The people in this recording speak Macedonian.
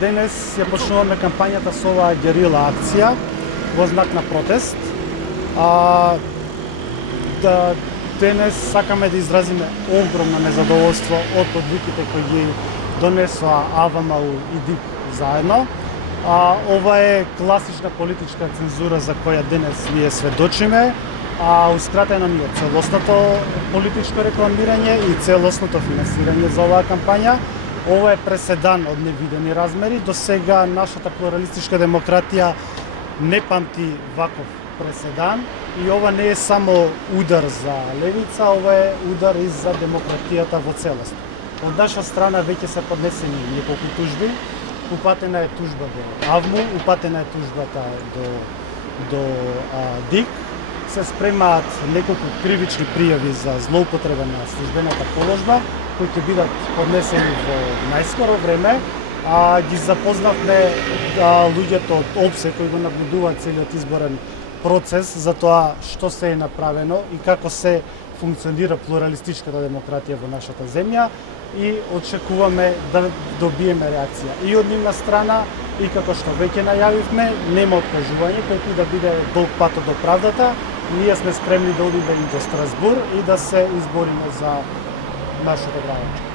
Денес ја почнуваме кампањата со оваа герила акција во знак на протест. Денес сакаме да изразиме огромно незадоволство од одлуките кои ги донесоа АВМУ и ДИК заедно. Ова е класична политичка цензура за која денес ние сведочиме. Ускратено ни е целосното политичко рекламирање и целосното финансирање за оваа кампања. Ова е преседан од невидени размери. До сега нашата плуралистичка демократија не памти ваков преседан и ова не е само удар за левица, ова е удар и за демократијата во целост. Од наша страна веќе се поднесени неколку тужби. Упатена е тужба до АВМУ, упатена е тужбата до ДИК. Се спремаат неколку кривични пријави за злоупотреба на службената положба, кои ќе бидат поднесени во најскоро време. Ги запознавме луѓето од ОПСЕ кои го наблюдуваат целиот изборен процес за тоа што се е направено и како се функционира плуралистичката демократија во нашата земја и очекуваме да добиеме реакција и од нивна страна и како што веќе најавивме, нема откажување, колку да биде долг патот до правдата. Ние сме спремни да одиме и до Страсбур и да се избориме за нашето право.